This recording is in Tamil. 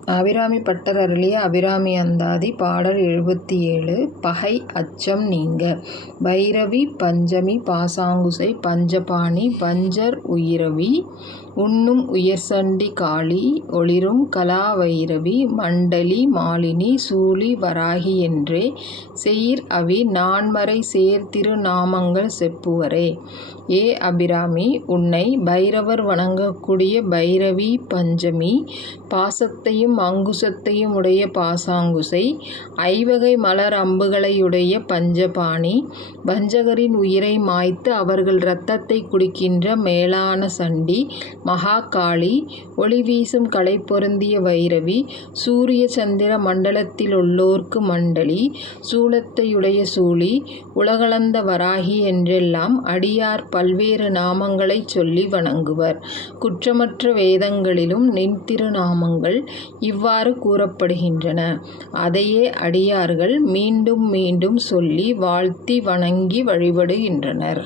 அபிராமி பட்டர் அருளிய அபிராமி அந்தாதி. பாடல் 77. பகை அச்சம் நீங்க. பைரவி பஞ்சமி பாசாங்குசை பஞ்சபாணி பஞ்சர் உயிரவி உண்ணும் உயர்சண்டி காளி ஒளிரும் கலாவைரவி மண்டலி மாலினி சூலி வராகி என்றே செயிர் அவி நான்மறை சேர்திரு நாமங்கள் செப்புவரே. ஏ அபிராமி, உன்னை பைரவர் வணங்கக்கூடிய பைரவி பஞ்சமி, பாசத்தையும் அங்குசத்தையும் உடைய பாசாங்குசை, ஐவகை மலர் அம்புகளையுடைய பஞ்சபாணி, வஞ்சகரின் உயிரை மாய்த்து அவர்கள் இரத்தத்தை குடிக்கின்ற மேலான சண்டி, மகாகாளி, ஒளி வீசும் கலை பொருந்திய வைரவி, சூரிய சந்திர மண்டலத்திலுள்ளோர்க்கு மண்டலி, சூலத்தையுடைய சூலி, உலகளந்த வராகி என்றெல்லாம் அடியார் பல்வேறு நாமங்களைச் சொல்லி வணங்குவர். குற்றமற்ற வேதங்களிலும் நின் திருநாமங்கள் இவ்வாறு கூறப்படுகின்றன. அதையே அடியார்கள் மீண்டும் மீண்டும் சொல்லி வாழ்த்தி வணங்கி வழிபடுகின்றனர்.